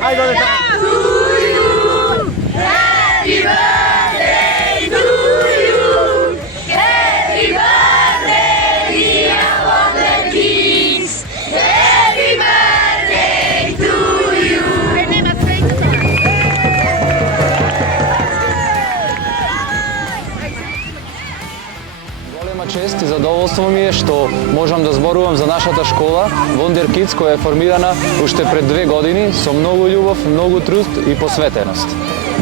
Ајде, ајде. Чест и задоволство ми е што можам да зборувам за нашата школа Wonder Kids, која е формирана уште пред 2 години со многу љубов, многу труд и посветеност.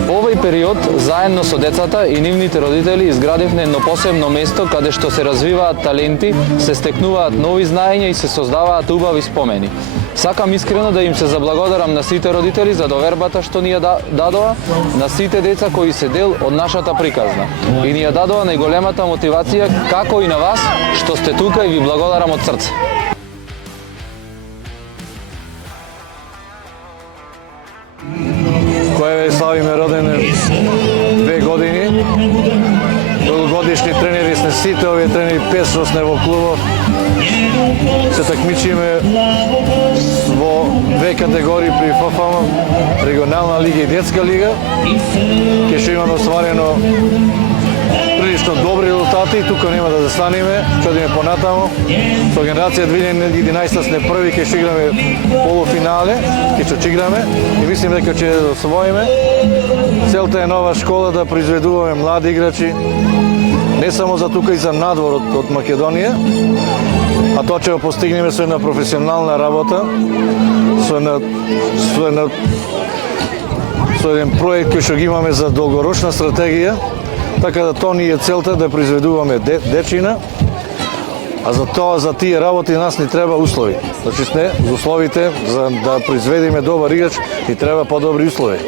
Во овој период, заедно со децата и нивните родители, изградивме едно посебно место каде што се развиваат таленти, се стекнуваат нови знаења и се создаваат убави спомени. Сакам искрено да им се заблагодарам на сите родители за довербата што ни ја дадоа, на сите деца кои се дел од нашата приказна и ни ја дадоа најголемата мотивација, како и на вас што сте тука, и ви благодарам од срце. Кој славиме родене 2 години. Долгогодишни тренери сме сите, овие тренери 500 сме во клубов. Се такмичиме во 2 категории при ФФМ, регионална лига и детска лига. Ке што имаме остварено прилично добри резултати, тука нема да застанеме, ќе одиме понатаму. Со генерација 2011 сме први, ќе што играме полуфинале, ќе што играме и мислим дека ќе да освоиме. Целта е нова школа да произведуваме млади играчи, не само за тука и за надвор од Македонија, а тоа ќе го постигнеме со една професионална работа, со еден проект кој што ги имаме за долгорочна стратегија, така да тоа ни е целта да произведуваме дечина, а за тоа, за тие работи нас ни треба услови. Значи сме условите за да произведеме добар играч ни треба подобри услови.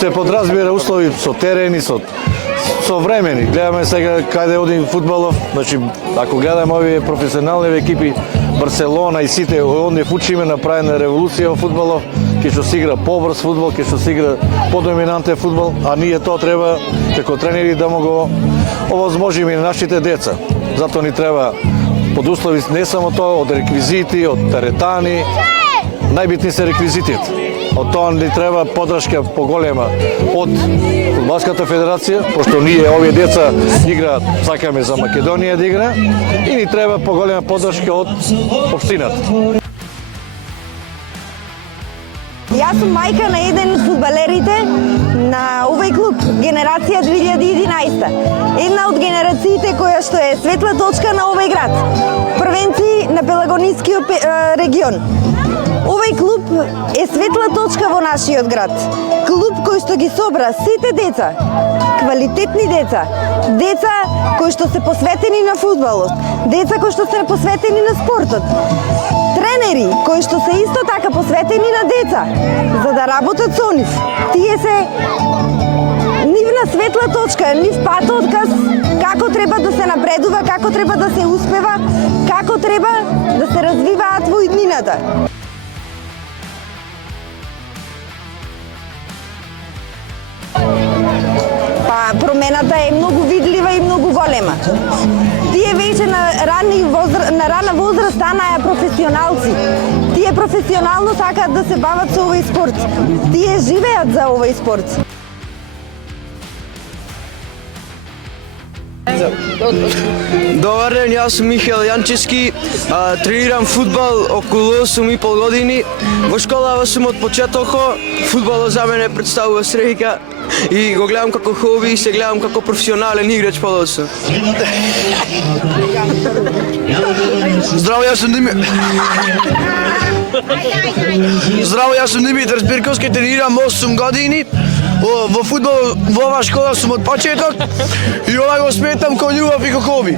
Се подразбира услови со терени, со времени. Гледаме сега каде оди фудбалов, значи ако гледаме овие професионални екипи Барселона и сите, онде учиме направена револуција во фудбалов, ќе што се игра побрз фудбал, ќе што се игра подоминантен фудбал, а ние тоа треба како тренери да му го овозможиме на нашите деца. Затоа ни треба подуслови не само тоа, од реквизити, од теретани, најбитни се реквизитите. Од тоа ни треба подршка поголема од Фудбалската федерација, пошто ние овие деца играат, сакаме за Македонија да игра, и ни треба поголема подршка од општината. Јас сум мајка на еден од фудбалерите на овој клуб, генерација 2011. Една од генерациите која што е светла точка на овој град. Првенци на Пелагонискиот регион. Овој клуб е светла точка во нашиот град. Клуб кој што ги собра сите деца, квалитетни деца, деца кои што се посветени на фудбалот, деца кои што се посветени на спортот, тренери кои што се исто така посветени на деца, за да работат со нив. Тие се нивна светла точка, нив патотказ, како треба да се напредува, како треба да се успева, како треба да се развиваат во иднината. Промената е многу видлива и многу голема. Тие веќе на рана возраст станаа професионалци. Тие професионално сакаат да се бават со овој спорт. Тие живеат за овој спорт. Добар ден, јас сум Михаел Јанчевски, тренирам фудбал околу 8,5 години. Во школа сум од почетокот, фудбалот за мене представува среќа и го гледам како хоби и се гледам како професионален играч подоцна. Здраво, јас сум Димитар. Здраво, јас сум Димитар Збирковски, тренирам 8 години. Во фудбал во оваа школа сум од почеток и ова го сметам кој љубов и како хоби.